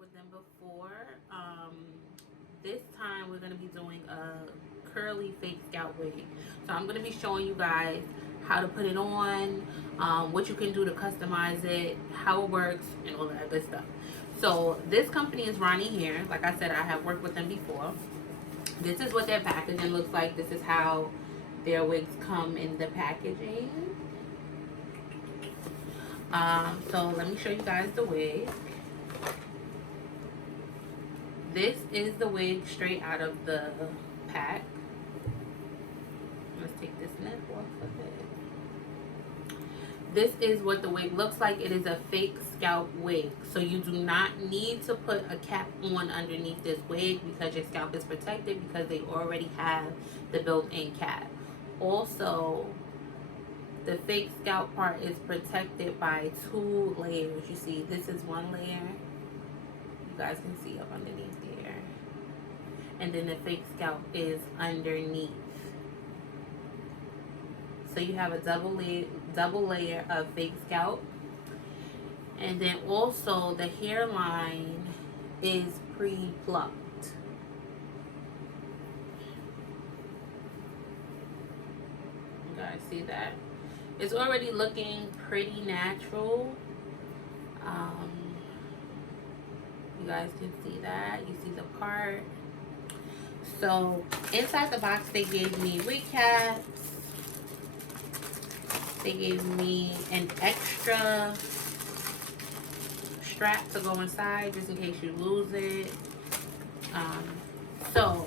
with them before. This time we're going to be doing a curly fake scalp wig. So I'm going to be showing you guys how to put it on, what you can do to customize it, how it works, and all that good stuff. So this company is Ronnie Hair. Like I said, I have worked with them before. This is what their packaging looks like. This is how their wigs come in the packaging. So let me show you guys the wig. This is the wig straight out of the pack. Let's take this net off of it. This is what the wig looks like. It is a fake scalp wig. So you do not need to put a cap on underneath this wig because your scalp is protected because they already have the built-in cap. Also, the fake scalp part is protected by 2 layers. You see, this is 1 layer. You guys can see up underneath there. And then the fake scalp is underneath. So you have a double layer of fake scalp. And then also the hairline is pre-plucked. You guys see that? It's already looking pretty natural. You guys can see that. You see the part. So inside the box they gave me wig caps. They gave me an extra strap to go inside just in case you lose it. So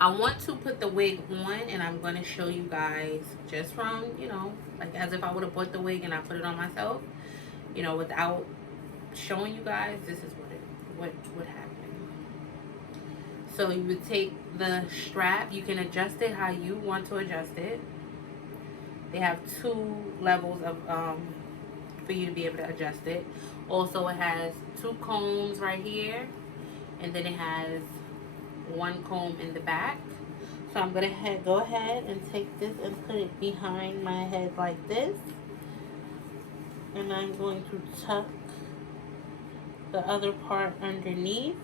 I want to put the wig on, and I'm going to show you guys just from, you know, like as if I would have bought the wig and I put it on myself, you know, without showing you guys. This is what would happen. So you would take the strap. You can adjust it how you want to adjust it. They have 2 levels of for you to be able to adjust it. Also, it has 2 combs right here, and then it has 1 comb in the back. So I'm gonna go ahead and take this and put it behind my head like this, and I'm going to tuck the other part underneath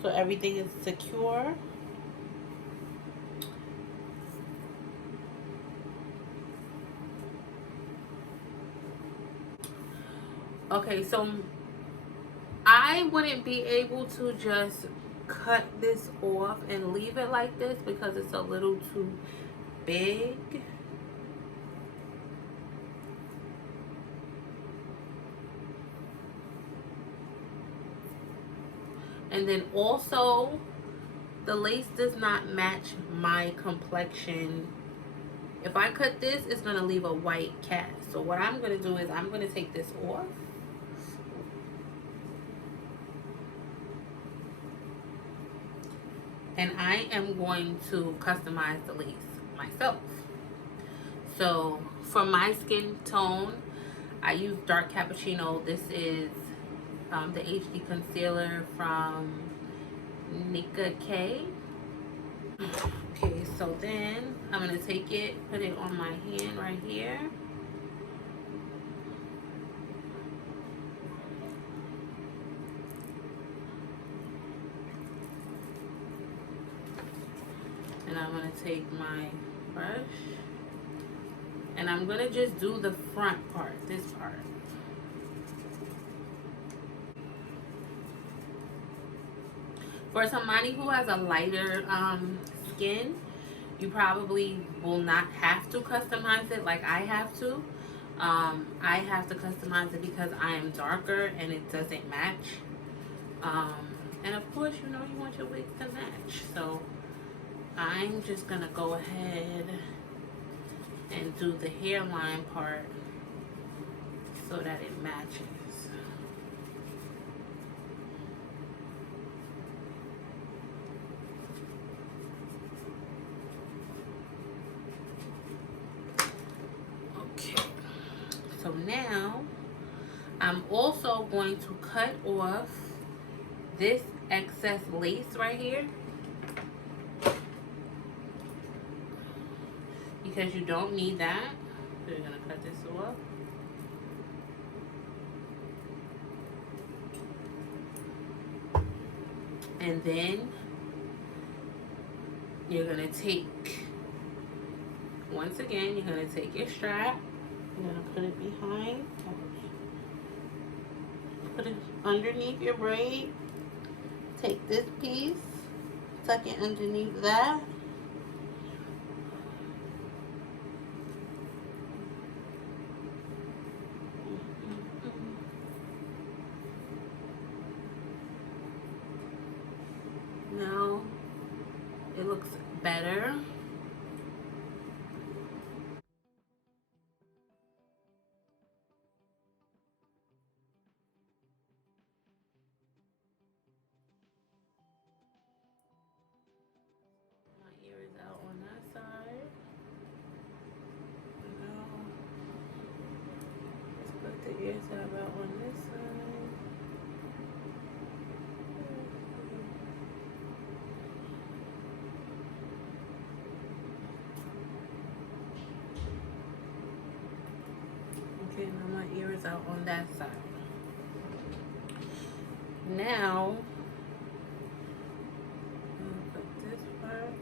so everything is secure. Okay, so I wouldn't be able to just cut this off and leave it like this because it's a little too big. And then also, the lace does not match my complexion. If I cut this, it's going to leave a white cast. So what I'm going to do is I'm going to take this off. And I am going to customize the lace myself. So for my skin tone, I use dark cappuccino. This is the HD concealer from Nika K. Okay, so then I'm going to take it, put it on my hand right here. And I'm going to take my brush. And I'm going to just do the front part, this part. For somebody who has a lighter skin, you probably will not have to customize it like I have to. I have to customize it because I am darker and it doesn't match. And of course, you know, you want your wigs to match. So I'm just going to go ahead and do the hairline part so that it matches. Okay, so now I'm also going to cut off this excess lace right here, because you don't need that. So you're gonna cut this off. And then you're gonna take, once again, you're gonna take your strap, you're gonna put it behind, put it underneath your braid. Take this piece, tuck it underneath that. Now it looks better. My ear is out on that side. Now let's put the ear tab out on this side. Okay, now my ear is out on that side. Now, I'm gonna put this part.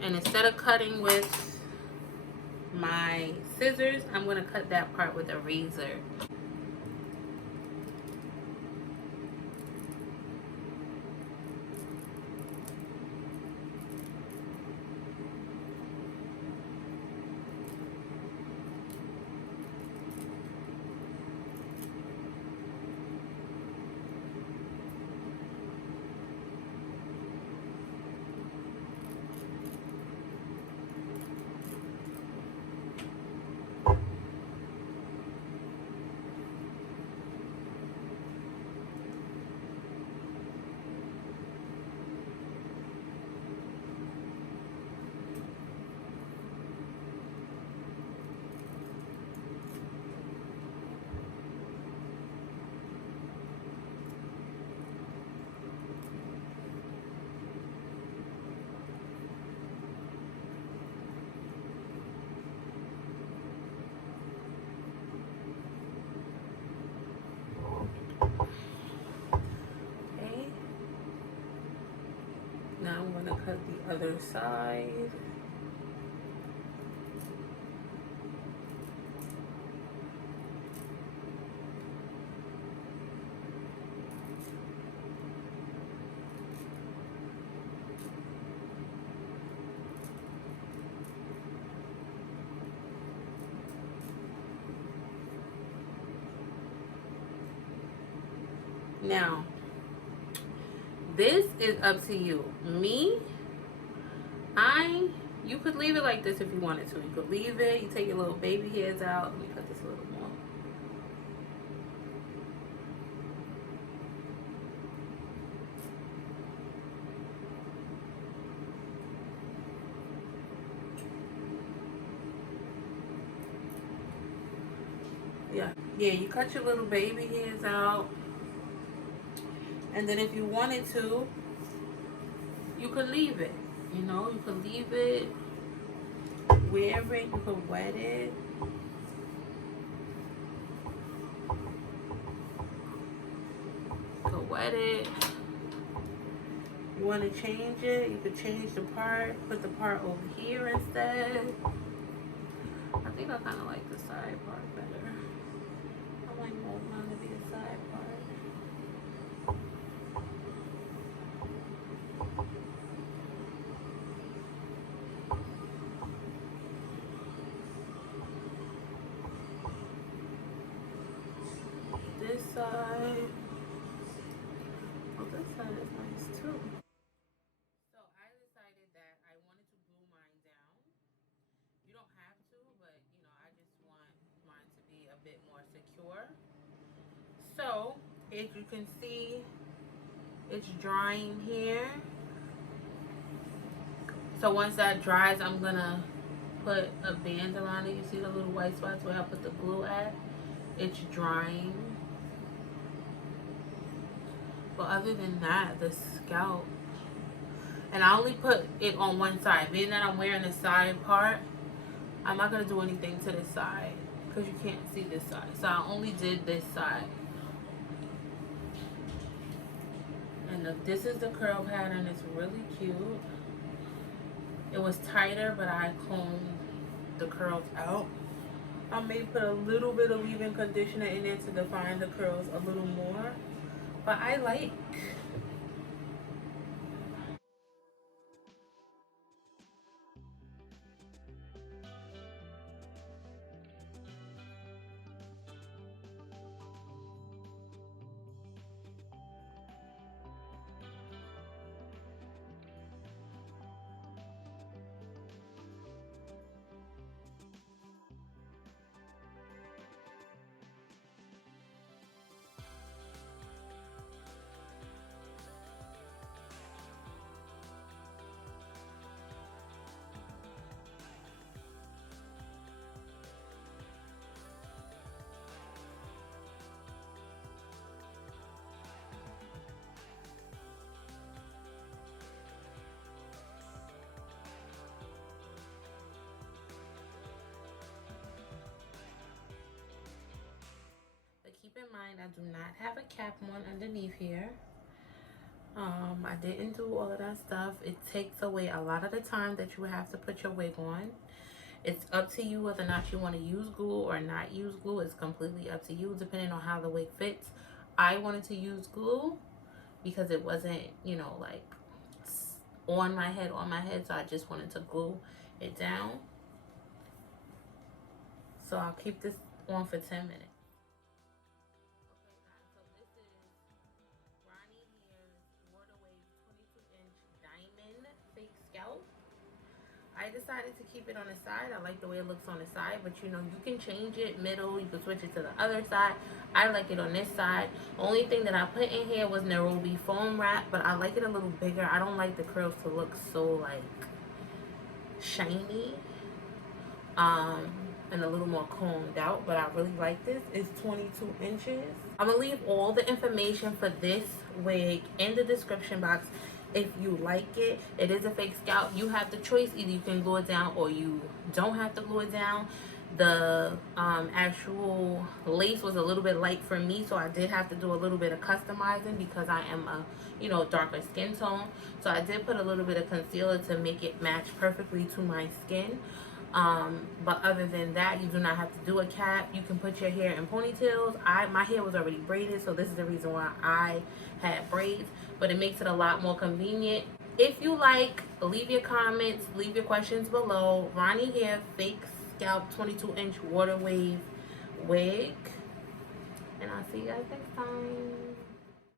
And instead of cutting with my scissors, I'm gonna cut that part with a razor. Okay. Now I'm gonna cut the other side. Now, this is up to you. Me, you could leave it like this if you wanted to. You could leave it, you take your little baby hairs out. Let me cut this a little more. Yeah, you cut your little baby hairs out. And then if you wanted to, you could leave it. You know, you could leave it, wear it, you could wet it. You could wet it. You want to change it, you could change the part, put the part over here instead. I think I kind of like the side part better. I like mine to be a side part. This side. Oh, this side is nice too. So I decided that I wanted to glue mine down. You don't have to, but you know, I just want mine to be a bit more secure. So, as you can see, it's drying here. So once that dries, I'm gonna put a band around it. You see the little white spots where I put the glue at? It's drying. But other than that, the scalp, and I only put it on one side. Being that I'm wearing the side part, I'm not gonna do anything to this side because you can't see this side. So I only did this side. And this is the curl pattern. It's really cute. It was tighter, but I combed the curls out. I may put a little bit of leave-in conditioner in there to define the curls a little more. But I like. But keep in mind, I do not have a cap on underneath here. I didn't do all of that stuff. It takes away a lot of the time that you have to put your wig on. It's up to you whether or not you want to use glue or not use glue. It's completely up to you depending on how the wig fits. I wanted to use glue because it wasn't, you know, like on my head, so I just wanted to glue it down. So I'll keep this on for 10 minutes. Okay guys, so this is Ronnie Hair's Water Wave 22-inch diamond fake scalp. I decided to keep it on the side. I like the way it looks on the side, but you know, you can change it middle, you can switch it to the other side. I like it on this side. Only thing that I put in here was Nairobi foam wrap, but I like it a little bigger. I don't like the curls to look so like shiny and a little more combed out, but I really like this. It's 22 inches. I'm gonna leave all the information for this wig in the description box. If you like it, it is a fake scalp. You have the choice, either you can glue it down or you don't have to glue it down. The actual lace was a little bit light for me, so I did have to do a little bit of customizing because I am a, you know, darker skin tone. So I did put a little bit of concealer to make it match perfectly to my skin. But other than that, you do not have to do a cap. You can put your hair in ponytails. My hair was already braided, so this is the reason why I had braids, but it makes it a lot more convenient. If you like, leave your comments, leave your questions below. Ronnie Hair fake scalp 22-inch water wave wig, and I'll see you guys next time.